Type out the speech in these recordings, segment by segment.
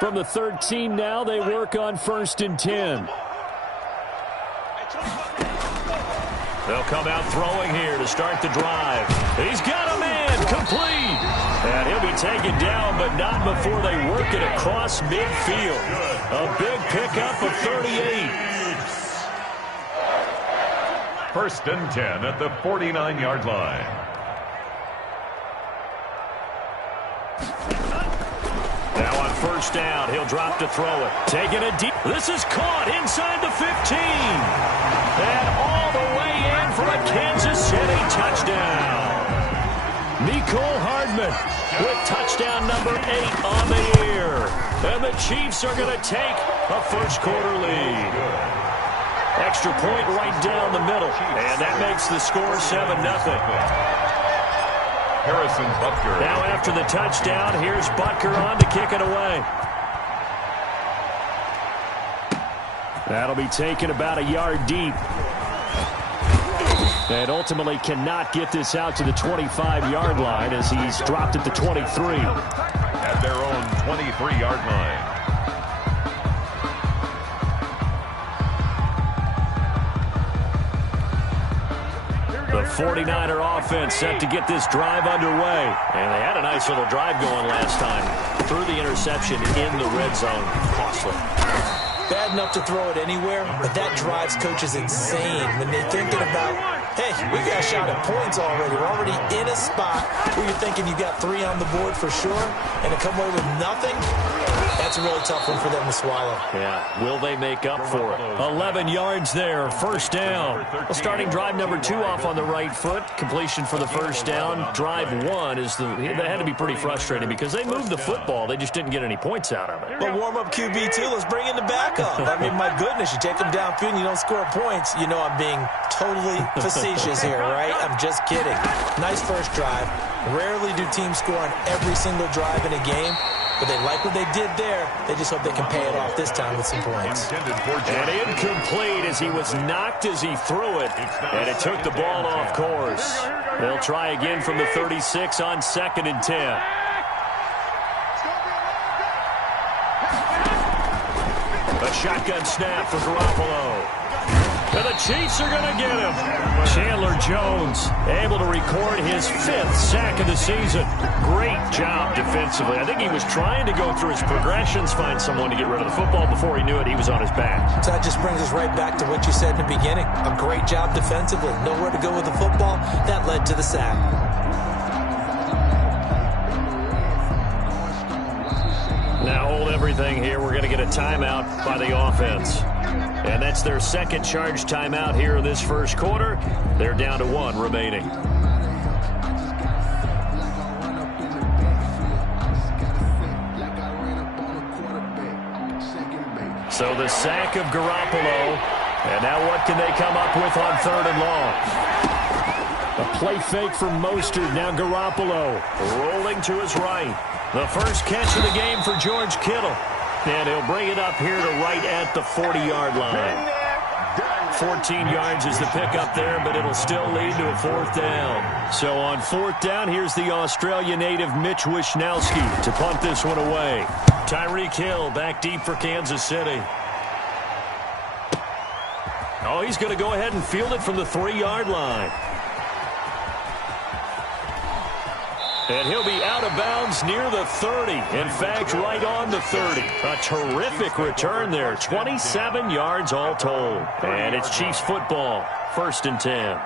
From the 13 now, they work on 1st and 10. They'll come out throwing here to start the drive. He's got a man, complete. And he'll be taken down, but not before they work it across midfield. A big pickup of 38. 1st and 10 at the 49-yard line. Now on 1st down, he'll drop to throw it. Taking it deep. This is caught inside the 15. And all the way in for a Kansas City touchdown. Nicole Hardman with touchdown number 8 on the year. And the Chiefs are going to take a first-quarter lead. Extra point right down the middle. And that makes the score 7-0. Harrison Butker. Now after the touchdown, here's Butker on to kick it away. That'll be taken about a yard deep. And ultimately cannot get this out to the 25-yard line as he's dropped at the 23. At their own 23-yard line. The 49er offense set to get this drive underway. And they had a nice little drive going last time. Threw the interception in the red zone. Costly. Bad enough to throw it anywhere, but that drives coaches insane when they're thinking about, hey, we got a shot at points already. We're already in a spot where you're thinking you got 3 on the board for sure, and to come away with nothing, that's a really tough one for them to swallow. Yeah, will they make up for it? 11 yards there, 1st down. Well, starting drive number 2 off on the right foot. Completion for the 1st down. Drive 1 is that had to be pretty frustrating because they moved the football. They just didn't get any points out of it. But warm-up QB, too. Let's bring in the backup. I mean, my goodness, you take them downfield and you don't score points. You know I'm being totally facetious here, right? I'm just kidding. Nice first drive. Rarely do teams score on every single drive in a game. But they like what they did there. They just hope they can pay it off this time with some points. And incomplete as he was knocked as he threw it. And it took the ball off course. They'll try again from the 36 on 2nd and 10. A shotgun snap for Garoppolo. And the Chiefs are going to get him. Chandler Jones able to record his 5th sack of the season. Great job defensively. I think he was trying to go through his progressions, find someone to get rid of the football. Before he knew it, he was on his back. So that just brings us right back to what you said in the beginning. A great job defensively. Nowhere to go with the football. That led to the sack. Now hold everything here. We're going to get a timeout by the offense. And that's their 2nd charge timeout here in this 1st quarter. They're down to 1 remaining. So the sack of Garoppolo. And now what can they come up with on 3rd and long? A play fake from Mostert. Now Garoppolo rolling to his right. The first catch of the game for George Kittle. And he'll bring it up here to right at the 40-yard line. 14 yards is the pickup there, but it'll still lead to a 4th down. So on 4th down, here's the Australia native Mitch Wishnowsky to punt this one away. Tyreek Hill back deep for Kansas City. Oh, he's going to go ahead and field it from the 3-yard line. And he'll be out of bounds near the 30. In fact, right on the 30. A terrific return there. 27 yards all told. And it's Chiefs football. 1st and 10.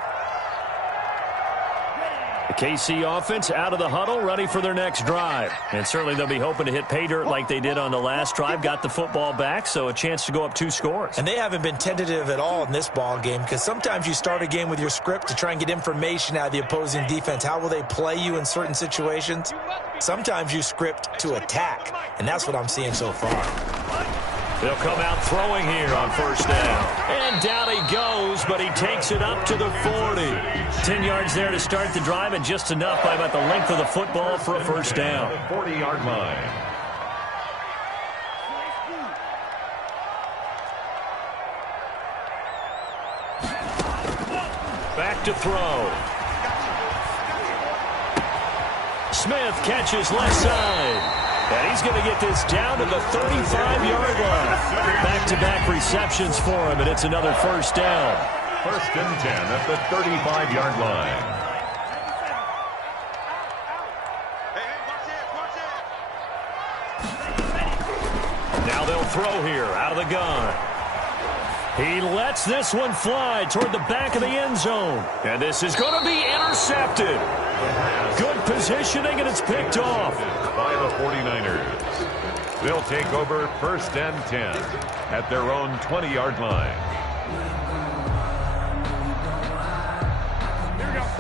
The KC offense out of the huddle, ready for their next drive. And certainly they'll be hoping to hit pay dirt like they did on the last drive. Got the football back, so a chance to go up 2 scores. And they haven't been tentative at all in this ball game because sometimes you start a game with your script to try and get information out of the opposing defense. How will they play you in certain situations? Sometimes you script to attack, and that's what I'm seeing so far. They'll come out throwing here on 1st down. And down he goes, but he takes it up to the 40. 10 yards there to start the drive, and just enough by about the length of the football for a 1st down. 40-yard line. Back to throw. Smith catches left side. And he's going to get this down to the 35-yard line. Back-to-back receptions for him, and it's another first down. First and 10 at the 35-yard line. Now they'll throw here out of the gun. He lets this one fly toward the back of the end zone. And this is going to be intercepted. Good positioning, and it's picked off. By the 49ers. They'll take over first and 10 at their own 20-yard line.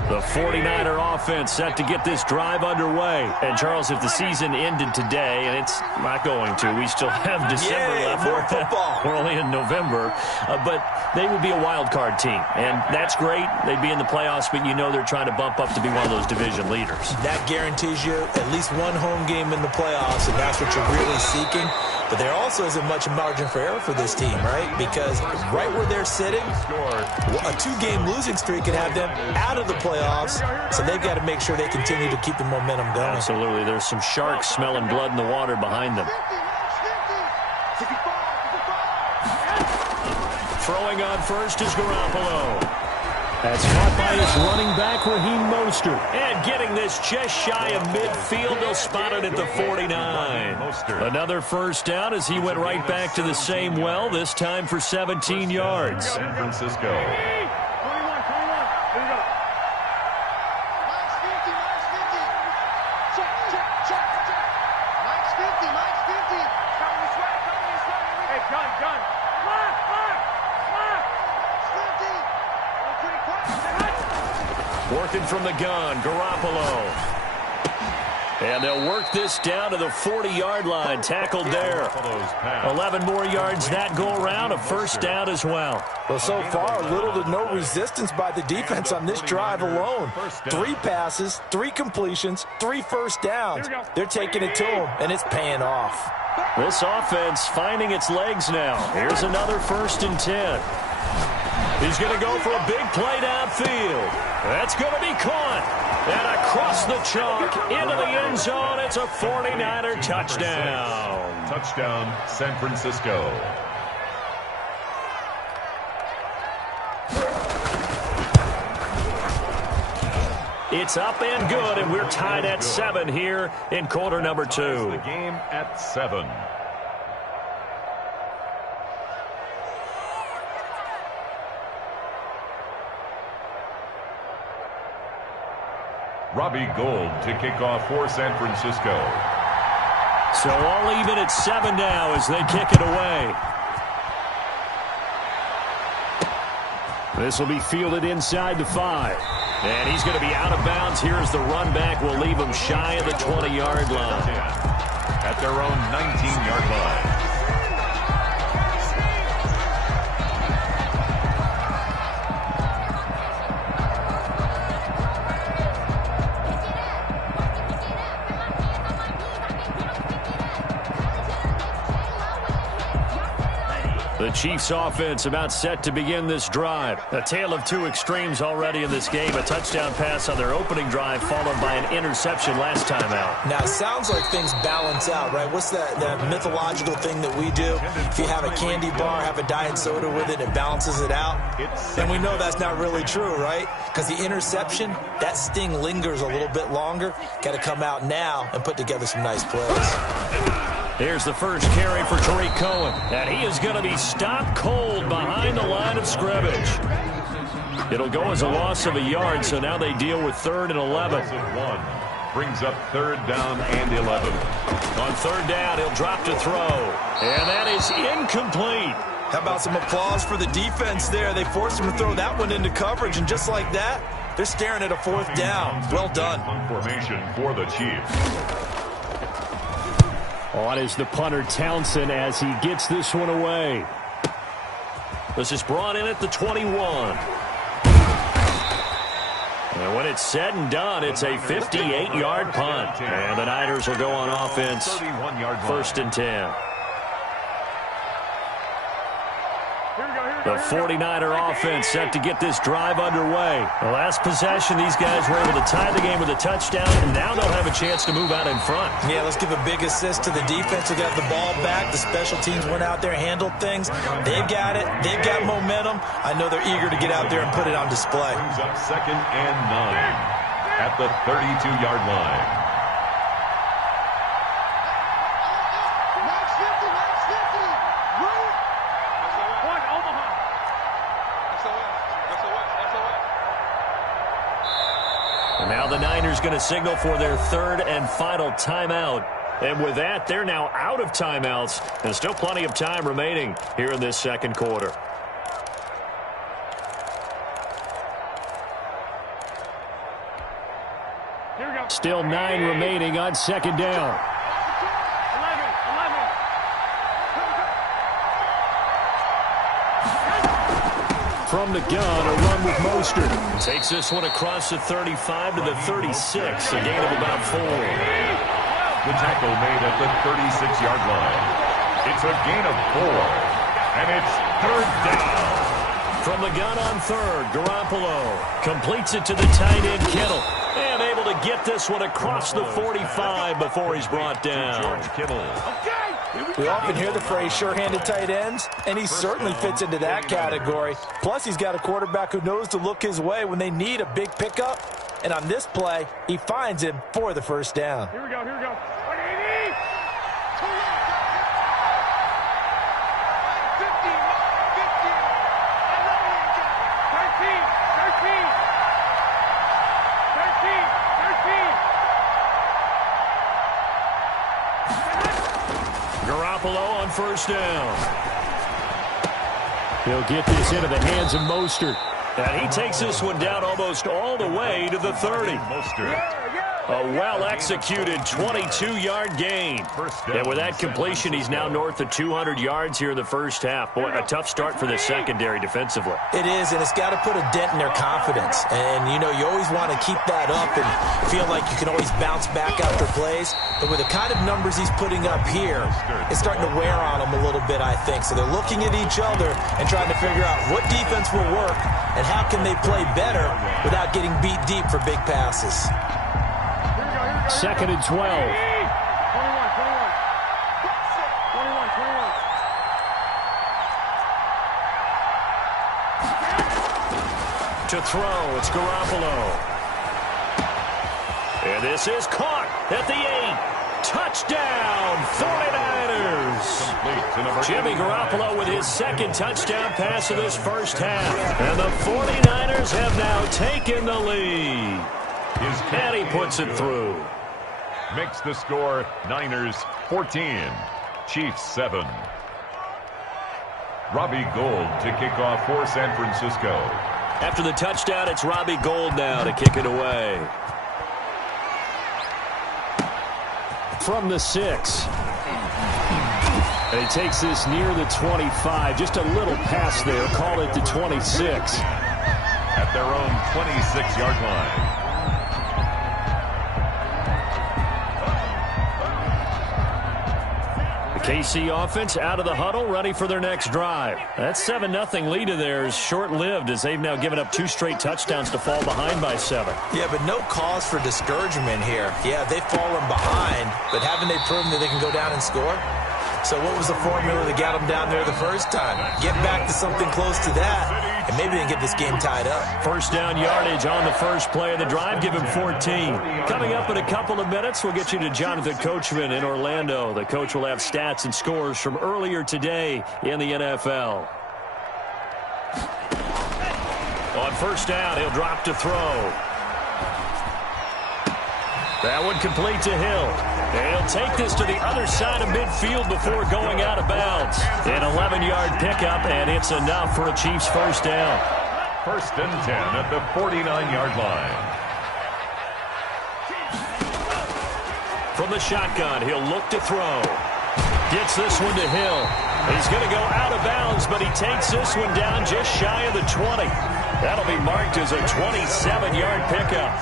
The 49er offense set to get this drive underway. And, Charles, if the season ended today, and it's not going to, we still have December left. More football. We're only in November. But they would be a wild card team. And that's great. They'd be in the playoffs, but you know they're trying to bump up to be one of those division leaders. That guarantees you at least one home game in the playoffs, and that's what you're really seeking. But there also isn't much margin for error for this team, right? Because right where they're sitting, a 2-game losing streak could have them out of the playoffs. So they've got to make sure they continue to keep the momentum going. Absolutely. There's some sharks smelling blood in the water behind them. Throwing on first is Garoppolo. That's caught by his running back, Raheem Mostert. And getting this just shy of midfield, they'll spot it at the 49. Another first down as he went right back to the same well, this time for 17 yards. San Francisco. Working from the gun, Garoppolo. And they'll work this down to the 40-yard line. Tackled there. 11 more yards that go around. A first down as well. Well, so far, little to no resistance by the defense on this drive alone. 3 passes, 3 completions, 3 first downs. They're taking it to them, and it's paying off. This offense finding its legs now. Here's another first and 10. He's going to go for a big play downfield. That's going to be caught. And across the chalk, into the end zone, it's a 49er touchdown. Touchdown, San Francisco. It's up and good, and we're tied at 7 here in quarter number 2. The game at 7. Robbie Gould to kick off for San Francisco. So all even at 7 now as they kick it away. This will be fielded inside the 5. And he's going to be out of bounds. Here's the run back. Will leave him shy of the 20-yard line. At their own 19-yard line. The Chiefs offense about set to begin this drive. A tale of 2 extremes already in this game. A touchdown pass on their opening drive followed by an interception last time out. Now, it sounds like things balance out, right? What's that mythological thing that we do? If you have a candy bar, have a diet soda with it, it balances it out. And we know that's not really true, right? Because the interception, that sting lingers a little bit longer. Got to come out now and put together some nice plays. Here's the first carry for Tariq Cohen. And he is going to be stopped cold behind the line of scrimmage. It'll go as a loss of a yard, so now they deal with 3rd and 11. Brings up 3rd down and 11. On 3rd down, he'll drop to throw. And that is incomplete. How about some applause for the defense there? They forced him to throw that one into coverage, and just like that, they're staring at a 4th down. Well done. Formation for the Chiefs. On is the punter Townsend as he gets this one away. This is brought in at the 21. And when it's said and done, it's a 58-yard punt. And the Niners will go on offense. 1st and 10. Here we go. The 49er offense set to get this drive underway. The last possession, these guys were able to tie the game with a touchdown, and now they'll have a chance to move out in front. Yeah, let's give a big assist to the defense who got the ball back. The special teams went out there, handled things. They've got it. They've got momentum. I know they're eager to get out there and put it on display. Brings up 2nd and 9 at the 32-yard line. Now the Niners going to signal for their 3rd and final timeout. And with that, they're now out of timeouts. And still plenty of time remaining here in this 2nd quarter. Still 9 remaining on 2nd down. From the gun, a run with Mostert. Takes this one across the 35 to the 36, a gain of about 4. The tackle made at the 36-yard line. It's a gain of 4, and it's 3rd down. From the gun on 3rd, Garoppolo completes it to the tight end, Kittle. And able to get this one across the 45 before he's brought down. George Kittle. We often hear the phrase sure-handed tight ends, and he certainly fits into that category. Plus, he's got a quarterback who knows to look his way when they need a big pickup. And on this play, he finds him for the 1st down. Here we go, here we go. 13. Garoppolo on 1st down. He'll get this into the hands of Mostert. And he takes this one down almost all the way to the 30. Mostert. A well-executed 22-yard gain. And with that completion, he's now north of 200 yards here in the 1st half. Boy, a tough start for the secondary defensively. It is, and it's got to put a dent in their confidence. And, you know, you always want to keep that up and feel like you can always bounce back after plays. But with the kind of numbers he's putting up here, it's starting to wear on them a little bit, I think. So they're looking at each other and trying to figure out what defense will work and how can they play better without getting beat deep for big passes. 2nd and 12. 21. To throw, it's Garoppolo. And this is caught at the 8. Touchdown, 49ers. Jimmy Garoppolo with his 2nd touchdown pass of this 1st half. And the 49ers have now taken the lead. And he puts it through. Makes the score Niners 14, Chiefs 7. Robbie Gould to kick off for San Francisco. After the touchdown, it's Robbie Gould now to kick it away. From the 6. And he takes this near the 25. Just a little pass there. Call it the 26. At their own 26-yard line. KC offense out of the huddle, ready for their next drive. That 7-0 lead of theirs short-lived as they've now given up 2 straight touchdowns to fall behind by 7. Yeah, but no cause for discouragement here. Yeah, they've fallen behind, but haven't they proven that they can go down and score? So what was the formula that got them down there the first time? Get back to something close to that, and maybe they can get this game tied up. 1st down yardage on the first play of the drive. Give him 14. Coming up in a couple of minutes, we'll get you to Jonathan Coachman in Orlando. The coach will have stats and scores from earlier today in the NFL. On 1st down, he'll drop to throw. That one complete to Hill. And he'll take this to the other side of midfield before going out of bounds. An 11-yard pickup, and it's enough for a Chiefs 1st down. 1st and 10 at the 49-yard line. From the shotgun, he'll look to throw. Gets this one to Hill. He's going to go out of bounds, but he takes this one down just shy of the 20. That'll be marked as a 27-yard pickup.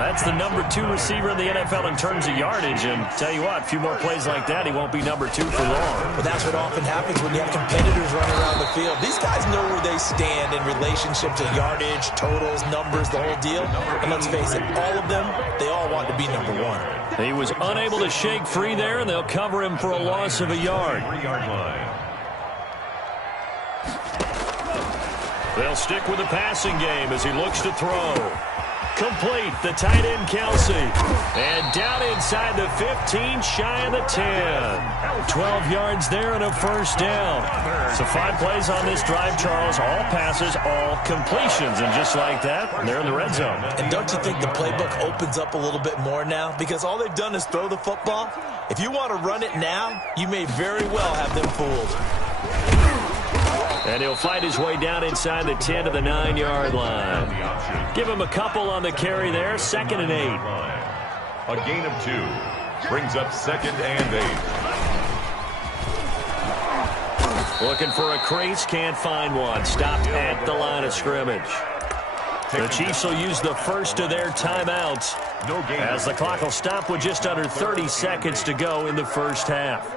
That's the number 2 receiver in the NFL in terms of yardage. And tell you what, a few more plays like that, he won't be number 2 for long. Well, that's what often happens when you have competitors running around the field. These guys know where they stand in relationship to yardage, totals, numbers, the whole deal. And let's face it, all of them, they all want to be number 1. He was unable to shake free there, and they'll cover him for a loss of a yard. 3-yard line. They'll stick with the passing game as he looks to throw. Complete, the tight end, Kelsey. And down inside the 15, shy of the 10. 12 yards there and a first down. So 5 plays on this drive, Charles. All passes, all completions. And just like that, they're in the red zone. And don't you think the playbook opens up a little bit more now? Because all they've done is throw the football. If you want to run it now, you may very well have them fooled. And he'll fight his way down inside the 10 to the 9-yard line. Give him a couple on the carry there. 2nd and 8. A gain of 2. Brings up 2nd and 8. Looking for a crease. Can't find one. Stopped at the line of scrimmage. The Chiefs will use the first of their timeouts as the clock will stop with just under 30 seconds to go in the first half.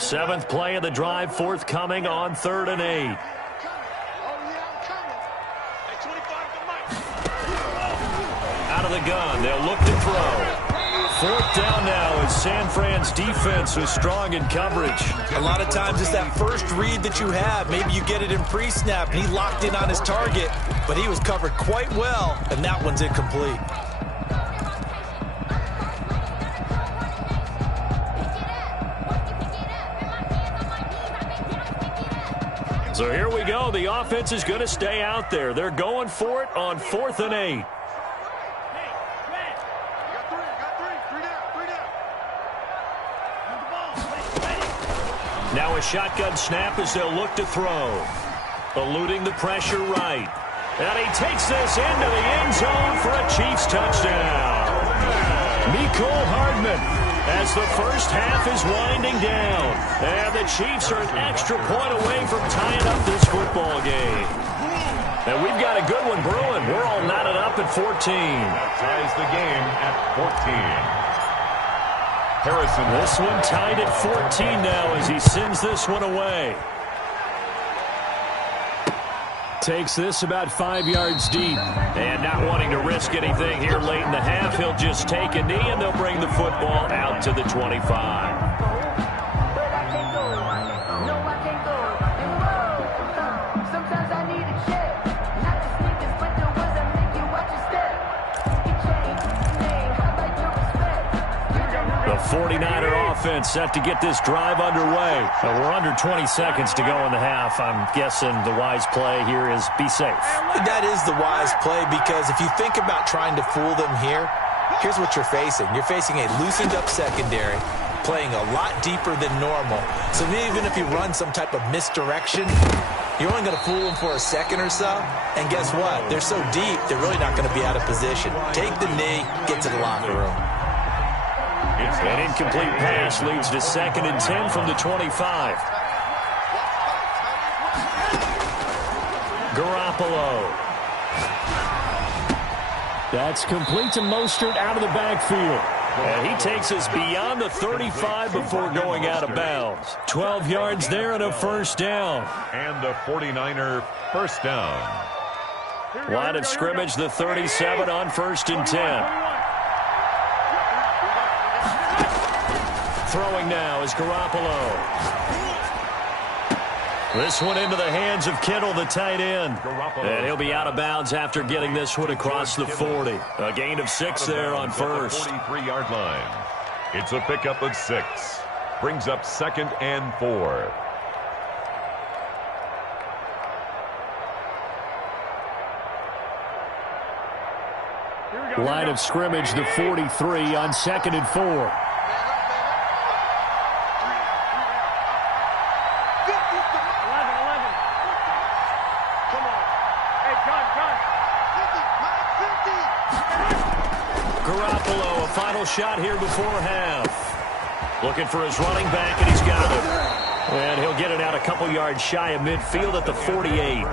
7th play of the drive, forthcoming on 3rd and 8. Out of the gun, they'll look to throw. 4th down now as San Fran's defense was strong in coverage. A lot of times it's that first read that you have. Maybe you get it in pre-snap, and he locked in on his target, but he was covered quite well, and that one's incomplete. So here we go. The offense is going to stay out there. They're going for it on 4th and 8. Now a shotgun snap as they'll look to throw. Eluding the pressure right. And he takes this into the end zone for a Chiefs touchdown. Mecole Hardman, as the first half is winding down. And the Chiefs are an extra point away from tying up this football game. And we've got a good one brewing. We're all knotted up at 14. That ties the game at 14. Harrison. This one tied at 14 now as he sends this one away. Takes this about 5 yards deep. And not wanting to risk anything here late in the half, he'll just take a knee and they'll bring the football out to the 25. The 49er offense set to get this drive underway. We're under 20 seconds to go in the half. I'm guessing the wise play here is be safe. That is the wise play, because if you think about trying to fool them here, here's what you're facing. You're facing a loosened up secondary, playing a lot deeper than normal. So even if you run some type of misdirection, you're only going to fool them for a second or so. And guess what? They're so deep, they're really not going to be out of position. Take the knee, get to the locker room. An incomplete pass leads to 2nd and 10 from the 25. Garoppolo. That's complete to Mostert out of the backfield. And he takes us beyond the 35 before going out of bounds. 12 yards there and a first down. And the 49er first down. Line of scrimmage, the 37 on 1st and 10. Throwing now is Garoppolo. This one into the hands of Kittle, the tight end. And he'll be out of bounds after getting this one across the 40. A gain of 6 there on 1st. 43-yard line. It's a pickup of 6. Brings up 2nd and 4. Line of scrimmage, the 43 on 2nd and 4. Garoppolo, a final shot here before half. Looking for his running back, and he's got it. And he'll get it out a couple yards shy of midfield at the 48.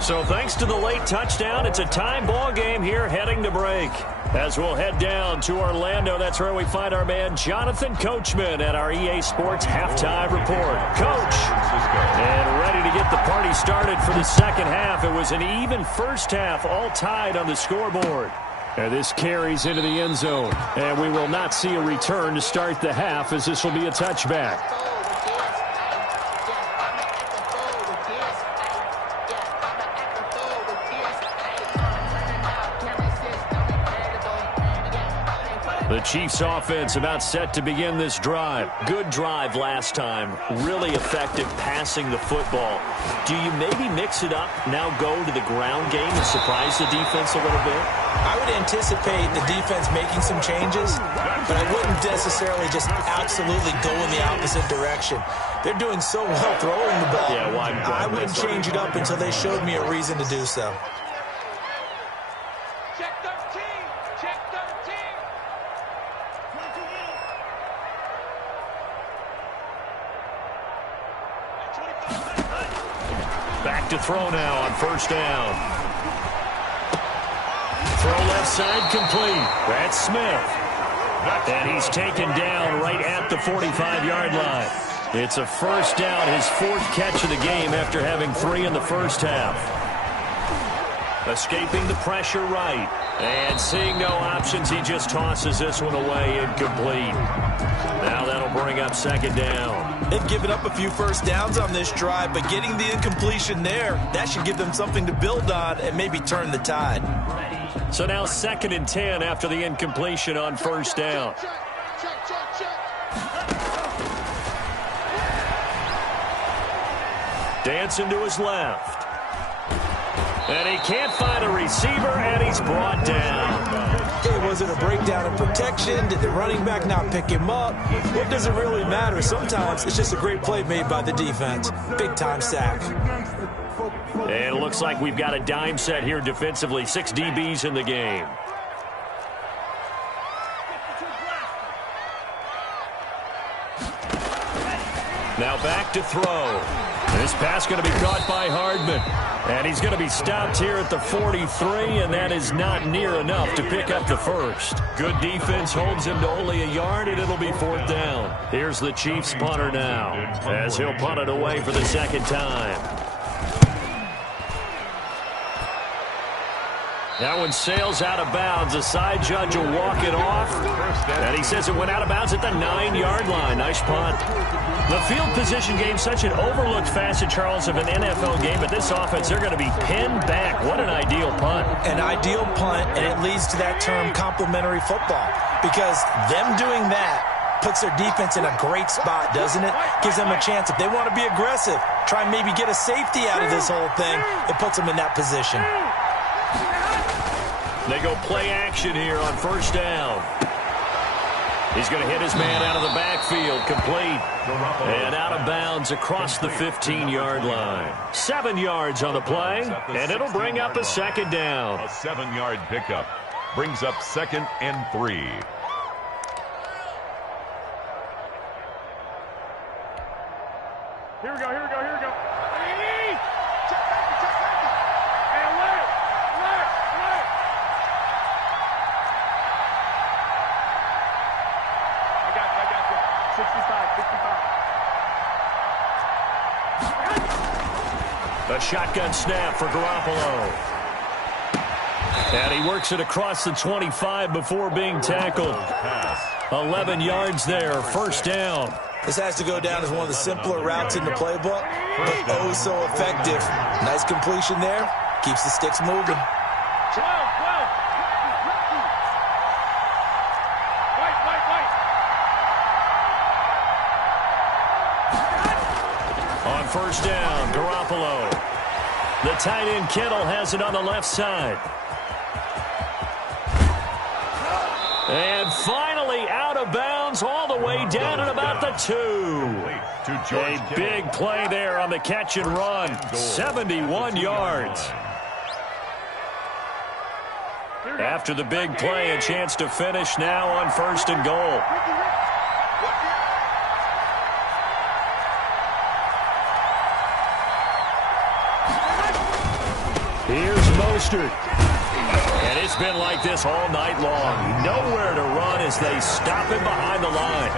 So thanks to the late touchdown, it's a tie ball game here heading to break. As we'll head down to Orlando, that's where we find our man Jonathan Coachman at our EA Sports Halftime Report. Coach, and ready to get the party started for the second half. It was an even first half, all tied on the scoreboard. And this carries into the end zone. And we will not see a return to start the half, as this will be a touchback. The Chiefs offense about set to begin this drive. Good drive last time. Really effective passing the football. Do you maybe mix it up, now go to the ground game and surprise the defense a little bit? I would anticipate the defense making some changes, but I wouldn't necessarily just absolutely go in the opposite direction. They're doing so well throwing the ball. Yeah, well, I wouldn't change it up until they showed me a reason to do so. Back to throw now on first down. Throw left side complete. That's Smith. And he's taken down right at the 45-yard line. It's a first down, his fourth catch of the game after having 3 in the first half. Escaping the pressure right. And seeing no options, he just tosses this one away incomplete. Now that'll bring up second down. They've given up a few first downs on this drive, but getting the incompletion there, that should give them something to build on and maybe turn the tide. So now 2nd and 10 after the incompletion on first down. Dancing to his left. And he can't find a receiver, and he's brought down. Hey, was it a breakdown in protection? Did the running back not pick him up? What does it really matter? Sometimes it's just a great play made by the defense. Big-time sack. And it looks like we've got a dime set here defensively. 6 DBs in the game. Now back to throw. This pass going to be caught by Hardman. And he's going to be stopped here at the 43, and that is not near enough to pick up the first. Good defense holds him to only a yard, and it'll be 4th down. Here's the Chiefs punter now, as he'll punt it away for the second time. That one sails out of bounds. The side judge will walk it off. And he says it went out of bounds at the 9-yard line. Nice punt. The field position game, such an overlooked facet, Charles, of an NFL game. But this offense, they're going to be pinned back. What an ideal punt. An ideal punt, and it leads to that term complementary football. Because them doing that puts their defense in a great spot, doesn't it? Gives them a chance. If they want to be aggressive, try and maybe get a safety out of this whole thing, it puts them in that position. They go play action here on first down. He's going to hit his man out of the backfield, complete. And out of bounds across the 15-yard line. 7 yards on the play, and it'll bring up a second down. A 7-yard pickup brings up 2nd and 3. Here we go, here we go, here we go. A shotgun snap for Garoppolo. And he works it across the 25 before being tackled. 11 yards there, first down. This has to go down as one of the simpler routes in the playbook, but oh so effective. Nice completion there. Keeps the sticks moving. On first down, Garoppolo. The tight end Kittle has it on the left side. And finally out of bounds all the way down at about the 2. A big play there on the catch and run. 71 yards. After the big play, a chance to finish now on first and goal. Here's Mostert. And it's been like this all night long. Nowhere to run as they stop him behind the line.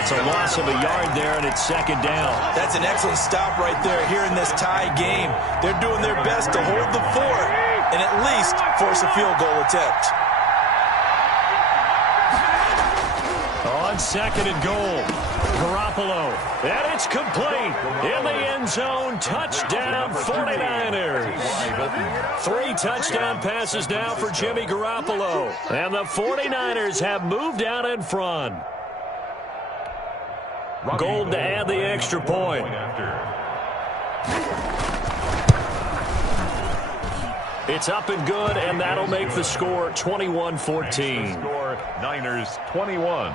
It's a loss of a yard there, and it's second down. That's an excellent stop right there here in this tie game. They're doing their best to hold the fort and at least force a field goal attempt. On second and goal, Garoppolo. And it's complete. In the end zone, touchdown 49ers. 3 touchdown passes now for Jimmy Garoppolo. And the 49ers have moved out in front. Gold to add the extra point. It's up and good, and that'll make the score 21-14. Score Niners 21,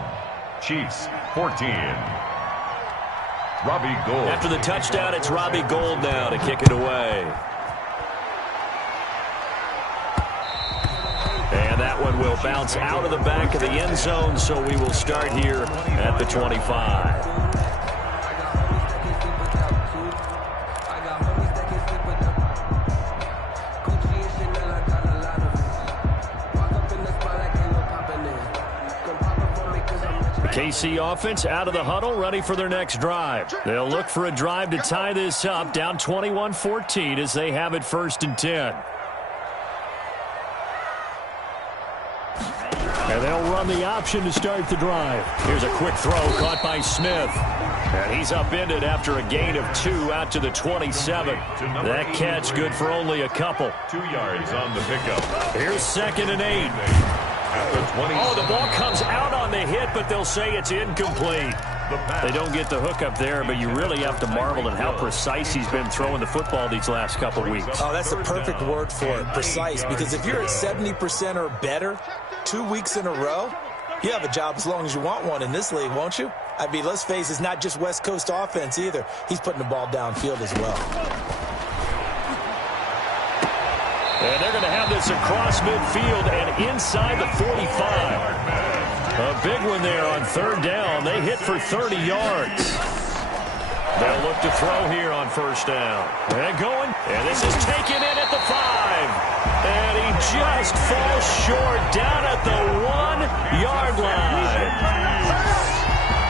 Chiefs 14. Robbie Gould. After the touchdown, it's Robbie Gould now to kick it away. And that one will bounce out of the back of the end zone, so we will start here at the 25. KC offense out of the huddle, ready for their next drive. They'll look for a drive to tie this up, down 21-14 as they have it 1st and 10. And they'll run the option to start the drive. Here's a quick throw caught by Smith. And he's upended after a gain of 2 out to the 27. That catch good for only a couple. 2 yards on the pickup. Here's 2nd and 8. Oh, the ball comes out on the hit, but they'll say it's incomplete. They don't get the hook up there, but you really have to marvel at how precise he's been throwing the football these last couple weeks. Oh, that's the perfect word for it, precise, because if you're at 70% or better 2 weeks in a row, you have a job as long as you want one in this league, won't you? I mean, let's face it, it's not just West Coast offense either. He's putting the ball downfield as well. And they're going to have this across midfield and inside the 45. A big one there on 3rd down. They hit for 30 yards. They'll look to throw here on 1st down. And going. And this is taken in at the 5. And he just falls short down at the 1-yard line.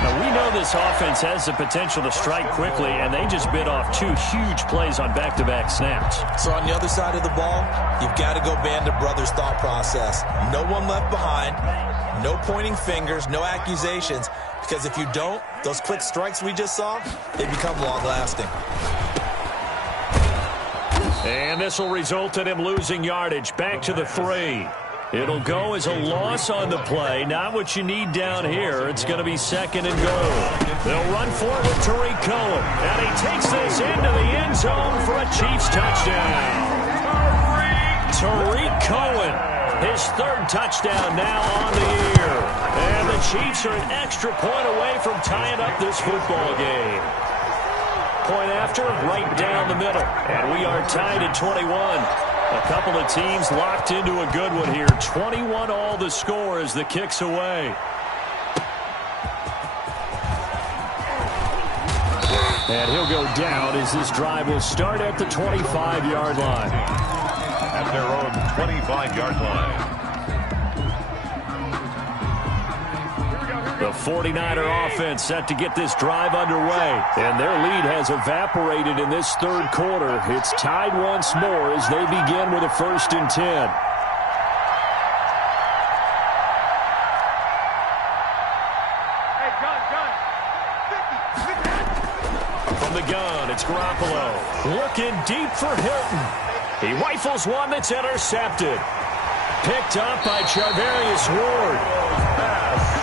Now, we know this offense has the potential to strike quickly, and they just bit off 2 huge plays on back-to-back snaps. So on the other side of the ball, you've got to go Band of Brothers thought process. No one left behind, no pointing fingers, no accusations, because if you don't, those quick strikes we just saw, they become long-lasting. And this will result in him losing yardage back to the 3. It'll go as a loss on the play. Not what you need down here. It's going to be 2nd and goal. They'll run forward with Tariq Cohen. And he takes this into the end zone for a Chiefs touchdown. Tariq Cohen, his 3rd touchdown now on the year. And the Chiefs are an extra point away from tying up this football game. Point after, right down the middle. And we are tied at 21. A couple of teams locked into a good one here. 21-all the score as the kick's away. And he'll go down as this drive will start at the 25-yard line. At their own 25-yard line. The 49er offense set to get this drive underway. And their lead has evaporated in this 3rd quarter. It's tied once more as they begin with a 1st and 10. From the gun, it's Garoppolo. Looking deep for Hilton. He rifles one that's intercepted. Picked up by Charvarius Ward.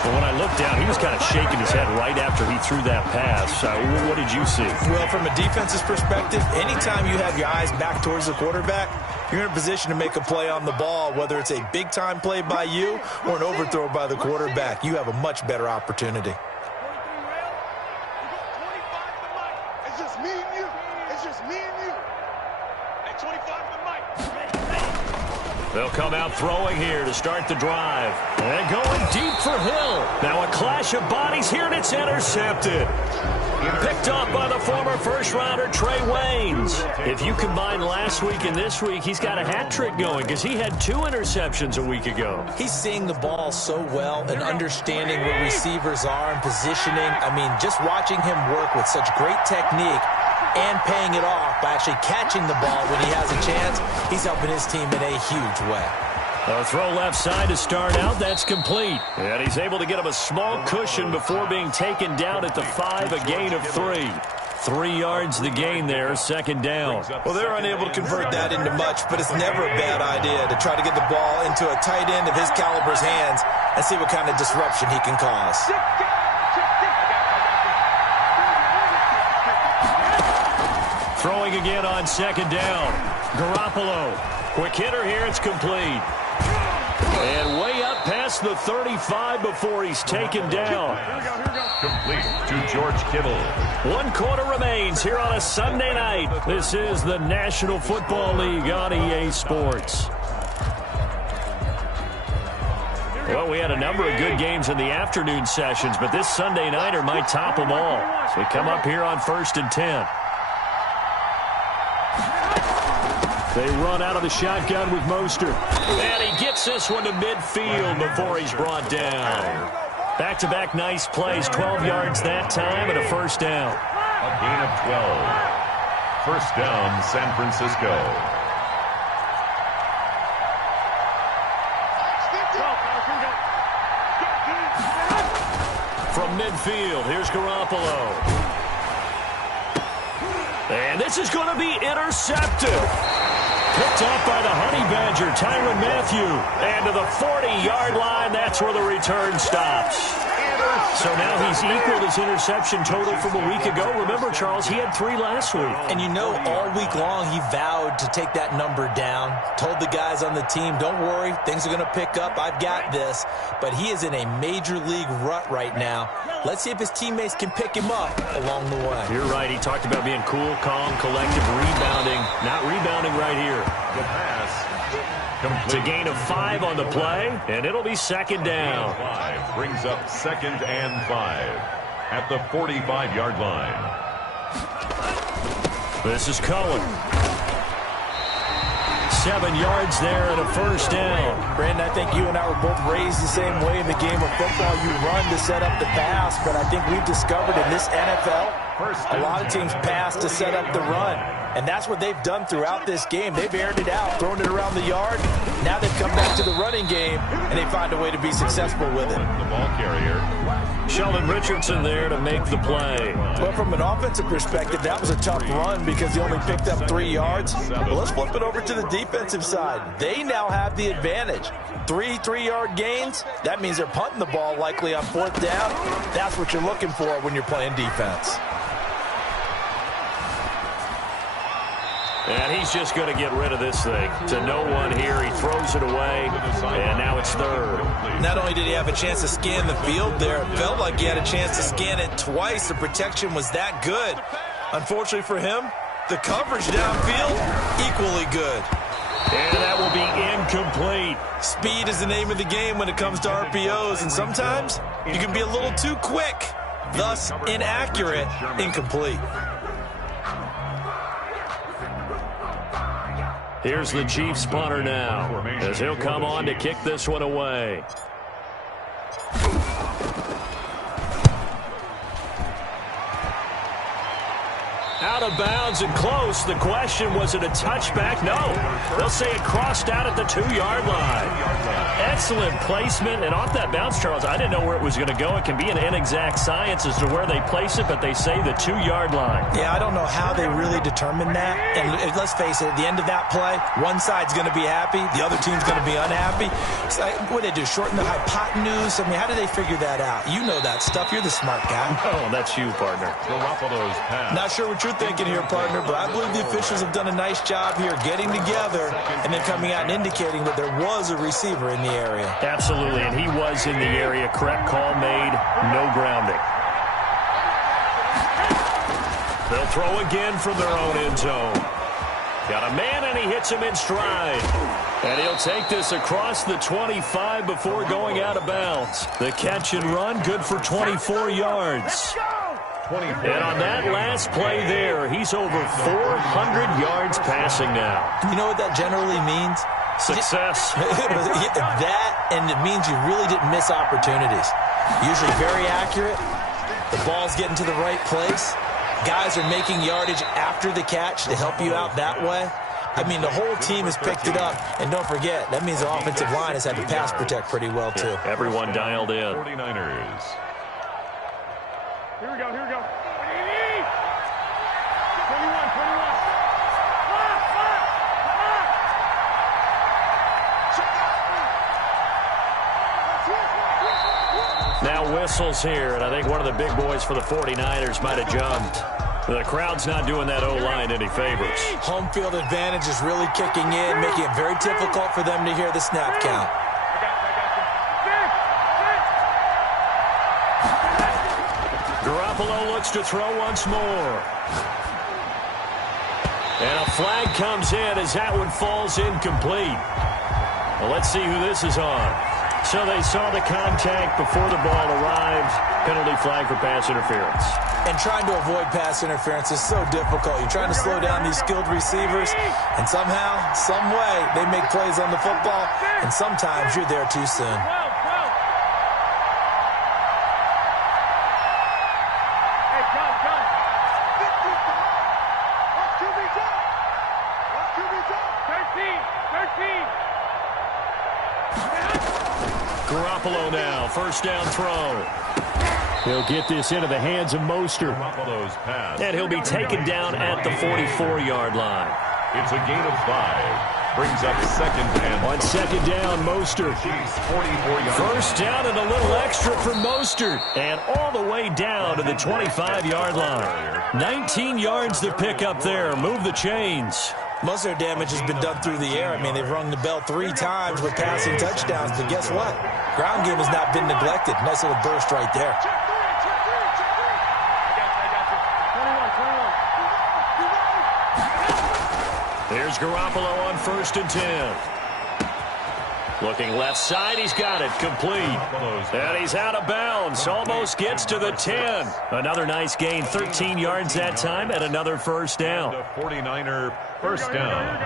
But when I looked down, he was kind of shaking his head right after he threw that pass. What did you see? Well, from a defense's perspective, anytime you have your eyes back towards the quarterback, you're in a position to make a play on the ball, whether it's a big-time play by you or an overthrow by the quarterback. You have a much better opportunity. It's just me and you. It's just me and you. Hey, 25 to the mic. They'll come out throwing here to start the drive. And going deep for Hill. Now a clash of bodies here, and it's intercepted. Picked up by the former first-rounder Trey Waynes. If you combine last week and this week, he's got a hat trick going because he had 2 interceptions a week ago. He's seeing the ball so well and understanding where receivers are and positioning. I mean, just watching him work with such great technique and paying it off by actually catching the ball when he has a chance, he's helping his team in a huge way. A throw left side to start out. That's complete. And he's able to get him a small cushion before being taken down at the 5, a gain of 3. 3 yards the gain there, second down. Well, they're unable to convert that into much, but it's never a bad idea to try to get the ball into a tight end of his caliber's hands and see what kind of disruption he can cause. Throwing again on second down. Garoppolo. Quick hitter here. It's complete. And way up past the 35 before he's taken down. Complete to George Kittle. 1 quarter remains here on a Sunday night. This is the National Football League on EA Sports. Well, we had a number of good games in the afternoon sessions, but this Sunday nighter might top them all. So we come up here on 1st and 10. They run out of the shotgun with Mostert. And he gets this one to midfield before he's brought down. Back-to-back nice plays, 12 yards that time and a first down. A gain of 12. First down, San Francisco. From midfield, here's Garoppolo. And this is going to be intercepted. Picked up by the Honey Badger, Tyrann Mathieu. And to the 40-yard line, that's where the return stops. So now he's equaled his interception total from a week ago. Remember, Charles, he had 3 last week. And you know, all week long, he vowed to take that number down. Told the guys on the team, don't worry, things are going to pick up. I've got this. But he is in a major league rut right now. Let's see if his teammates can pick him up along the way. You're right. He talked about being cool, calm, collective, rebounding. Not rebounding right here. The pass. It's a gain of 5 on the play, and it'll be second down. 5 brings up 2nd and 5 at the 45-yard line. This is Cohen. 7 yards there and a first down. Brandon, I think you and I were both raised the same way in the game of football. You run to set up the pass, but I think we've discovered in this NFL, a lot of teams pass to set up the run. And that's what they've done throughout this game. They've aired it out, thrown it around the yard. Now they've come back to the running game, and they find a way to be successful with it. The ball carrier. Sheldon Richardson there to make the play. Well, from an offensive perspective, that was a tough run because he only picked up 3 yards. Well, let's flip it over to the defensive side. They now have the advantage. 3 3-yard gains. That means they're punting the ball likely on 4th down. That's what you're looking for when you're playing defense. And he's just going to get rid of this thing. To no one here. He throws it away, and now it's 3rd. Not only did he have a chance to scan the field there, it felt like he had a chance to scan it twice. The protection was that good. Unfortunately for him, the coverage downfield, equally good. And that will be incomplete. Speed is the name of the game when it comes to RPOs, and sometimes you can be a little too quick, thus inaccurate, incomplete. Here's the Chiefs punter now, as he'll come on to kick this one away. Out of bounds and close. The question, was it a touchback? No. They'll say it crossed out at the 2-yard line. Excellent placement. And off that bounce, Charles, I didn't know where it was going to go. It can be an inexact science as to where they place it, but they say the 2-yard line. Yeah, I don't know how they really determine that. And let's face it, at the end of that play, one side's going to be happy, the other team's going to be unhappy. It's like, what do they do, shorten the hypotenuse? I mean, how do they figure that out? You know that stuff. You're the smart guy. Oh, that's you, partner. Garoppolo's pass. Not sure what you're thinking here, partner, but I believe the officials have done a nice job here getting together and then coming out and indicating that there was a receiver in the area. Absolutely, and he was in the area. Correct call made, no grounding. They'll throw again from their own end zone. Got a man, and he hits him in stride. And he'll take this across the 25 before going out of bounds. The catch and run, good for 24 yards. And on that last play there, he's over 400 yards passing now. You know what that generally means? Success. That, and it means you really didn't miss opportunities. Usually very accurate. The ball's getting to the right place. Guys are making yardage after the catch to help you out that way. I mean, the whole team has picked it up. And don't forget, that means the offensive line has had to pass protect pretty well, too. Everyone dialed in. 49ers. Here we go, here we go. 21, 21. Now whistles here, and I think one of the big boys for the 49ers might have jumped. The crowd's not doing that O-line any favors. Home field advantage is really kicking in, making it very difficult for them to hear the snap count. Garoppolo looks to throw once more. And a flag comes in as that one falls incomplete. Well, let's see who this is on. So they saw the contact before the ball arrived. Penalty flag for pass interference. And trying to avoid pass interference is so difficult. You're trying to slow down these skilled receivers, and somehow, some way, they make plays on the football, and sometimes you're there too soon. Garoppolo now, first down throw. He'll get this into the hands of Mostert. And he'll be taken down at the 44-yard line. It's a gain of 5. Brings up second and on second down, Mostert. 44 yards. First down and a little extra for Mostert. And all the way down to the 25-yard line. 19 yards to pick up there. Move the chains. Most of their damage has been done through the air. I mean, they've rung the bell 3 times with passing touchdowns. But guess what? Ground game has not been neglected. Nice little burst right there. Here's Garoppolo on first and 10. Looking left side, he's got it, complete. And he's out of bounds, almost gets to the 10. Another nice gain, 13 yards that time, and another first down. The 49er first down.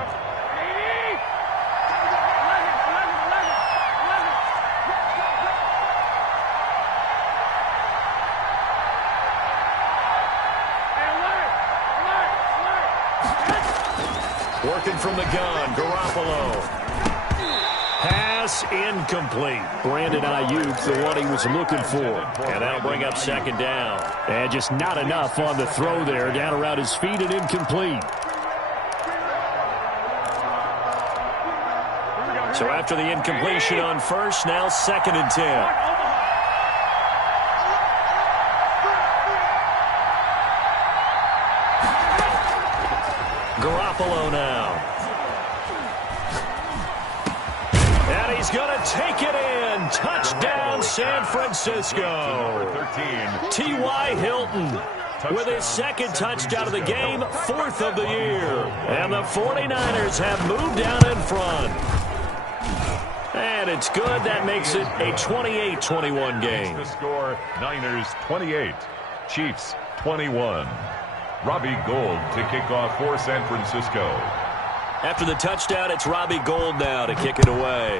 Working from the gun, Garoppolo. Pass incomplete. Brandon Ayuk, the one he was looking for. And that'll bring up second down. And just not enough on the throw there. Down around his feet and incomplete. So after the incompletion on first, now second and 10. Garoppolo now. And he's going to take it in. Touchdown, San Francisco. 13. T.Y. Hilton with his second touchdown of the game, 4th of the year. And the 49ers have moved down in front. And it's good. That makes it a 28-21 game. The score, Niners 28, Chiefs 21. Robbie Gould to kick off for San Francisco. After the touchdown, it's Robbie Gould now to kick it away.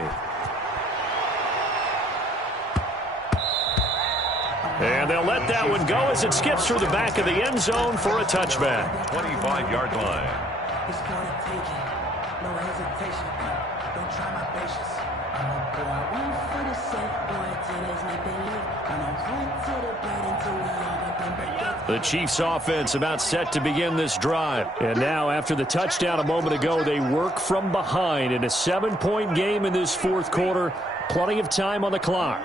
And they'll let that one go as it skips through the back of the end zone for a touchback. 25-yard line. It's gonna take it. No hesitation. Don't try my patience. I'm a boy, one for the safe boy till there's nothing left. I'm a run to the blade until we all got them back. The Chiefs offense about set to begin this drive. And now after the touchdown a moment ago, they work from behind in a 7-point game in this fourth quarter. Plenty of time on the clock.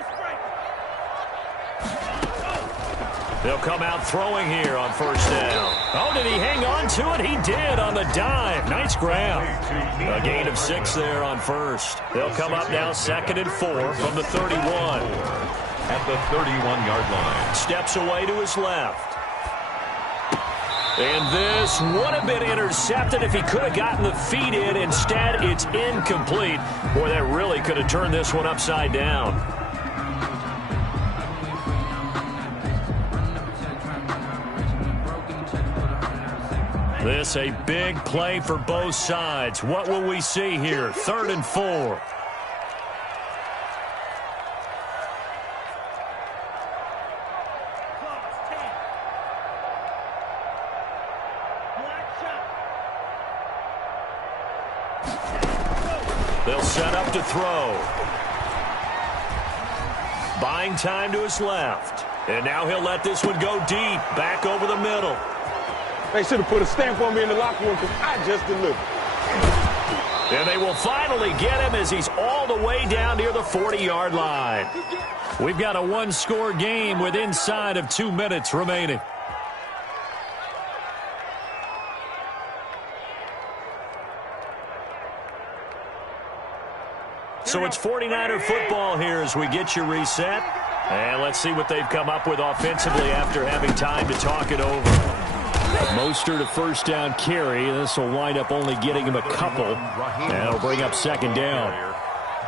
They'll come out throwing here on first down. Oh, did he hang on to it? He did on the dive. Nice grab. A gain of 6 there on first. They'll come up now second and 4 from the 31. At the 31-yard line. Steps away to his left. And this would have been intercepted if he could have gotten the feet in. Instead, it's incomplete. Boy, that really could have turned this one upside down. This a big play for both sides. What will we see here? 3rd and 4. They'll set up to throw. Buying time to his left. And now he'll let this one go deep. Back over the middle. They should have put a stamp on me in the locker room because I just delivered. And they will finally get him as he's all the way down near the 40-yard line. We've got a one-score game with inside of 2 minutes remaining. So it's 49er football here as we get you reset. And let's see what they've come up with offensively after having time to talk it over. Mostert a first down carry. This will wind up only getting him a couple. And it'll bring up 2nd down.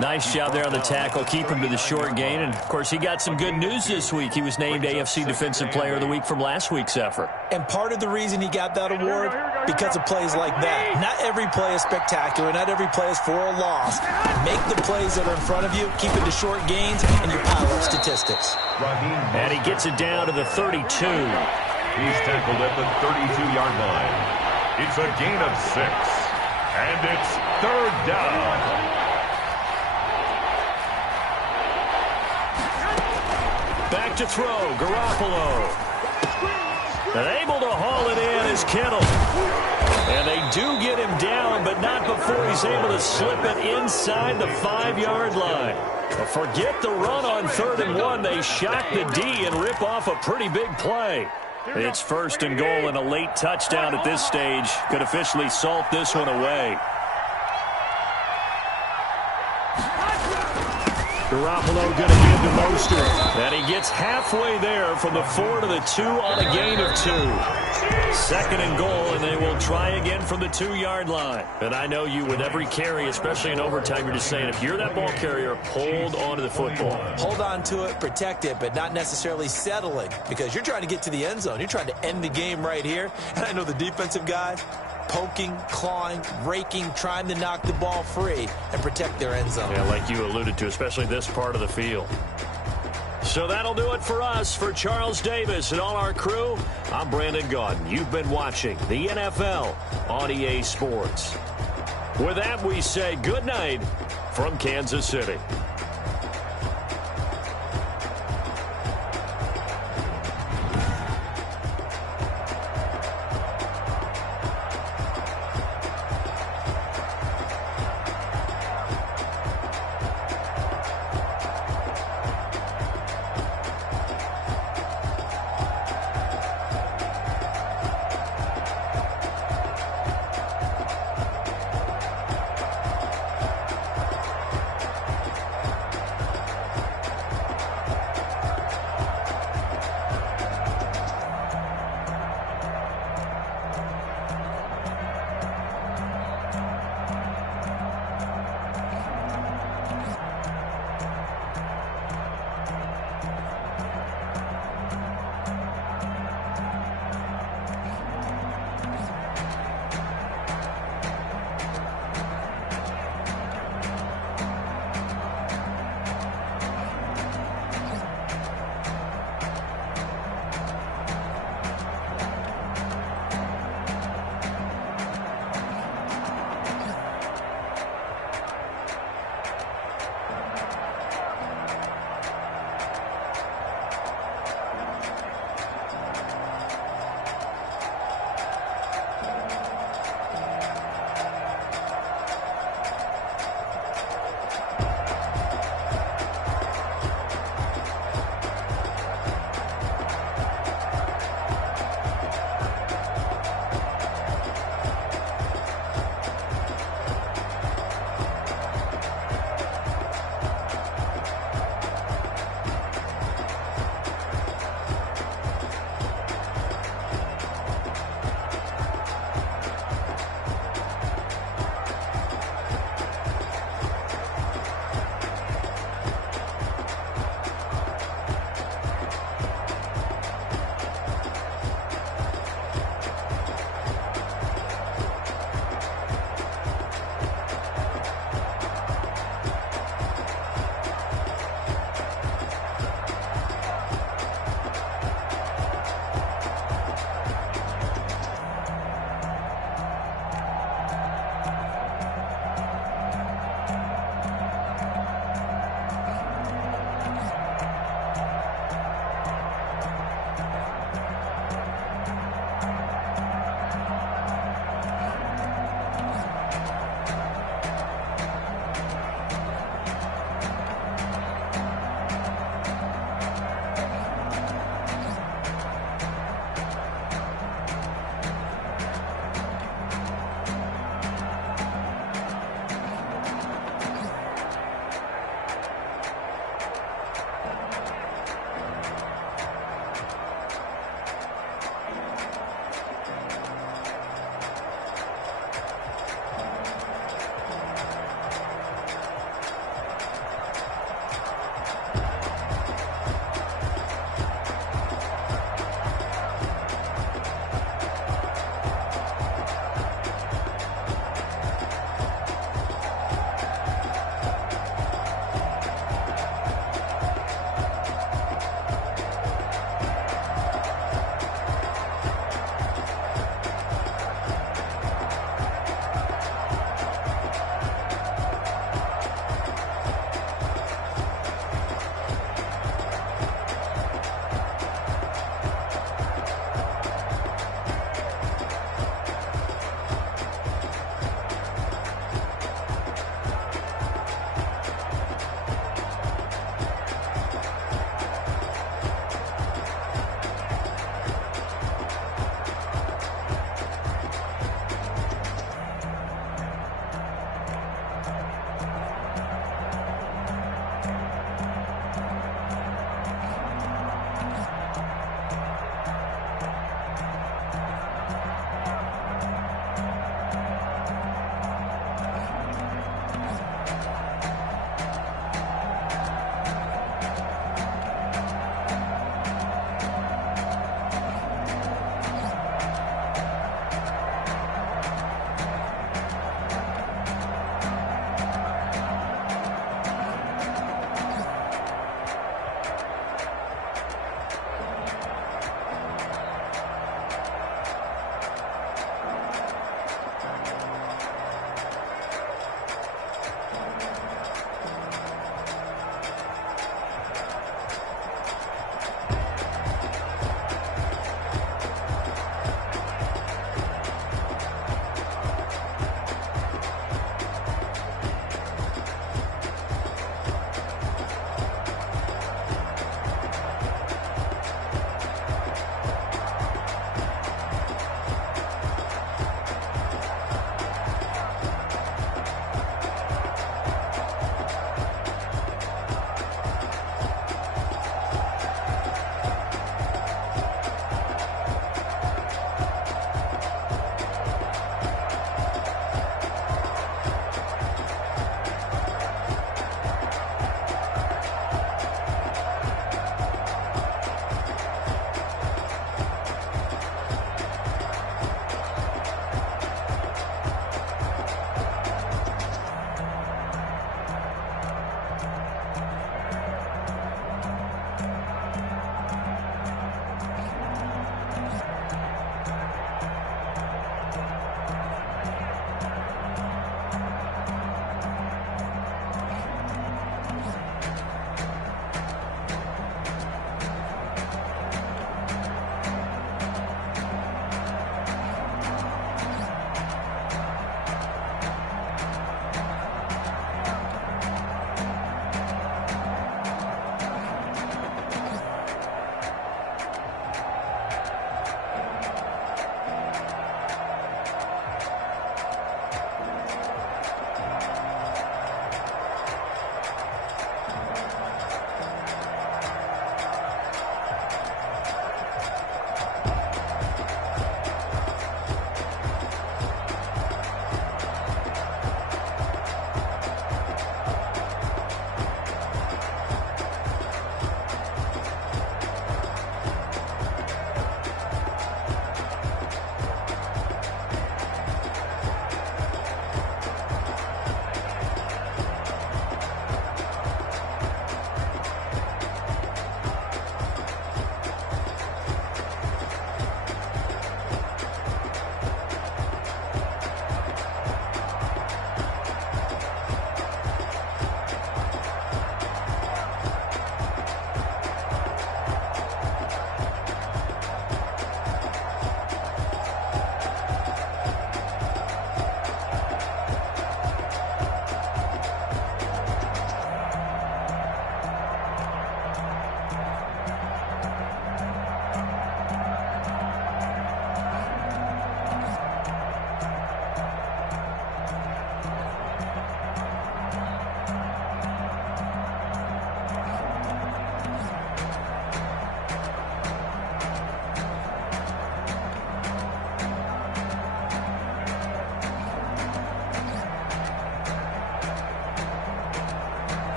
Nice job there on the tackle. Keep him to the short gain. And, of course, he got some good news this week. He was named AFC Defensive Player of the Week from last week's effort. And part of the reason he got that award, because of plays like that. Not every play is spectacular. Not every play is for a loss. Make the plays that are in front of you, keep it to short gains, and you pile up statistics. And he gets it down to the 32. He's tackled at the 32-yard line. It's a gain of 6. And it's 3rd down. Back to throw, Garoppolo. And able to haul it in is Kittle. And they do get him down, but not before he's able to slip it inside the 5-yard line. But forget the run on 3rd and 1. They shock the D and rip off a pretty big play. It's 1st and goal, and a late touchdown at this stage could officially salt this one away. Garoppolo going to give to Mostert. And he gets halfway there from the 4 to the 2 on a gain of 2. 2nd and goal, and they will try again from the 2-yard line. And I know you, with every carry, especially in overtime, you're just saying, if you're that ball carrier, hold on to the football. Hold on to it, protect it, but not necessarily settling, because you're trying to get to the end zone. You're trying to end the game right here. And I know the defensive guys, poking, clawing, raking, trying to knock the ball free and protect their end zone. Yeah, like you alluded to, especially this part of the field. So that'll do it for us. For Charles Davis and all our crew, I'm Brandon Gaudin. You've been watching the NFL on EA Sports. With that, we say good night from Kansas City.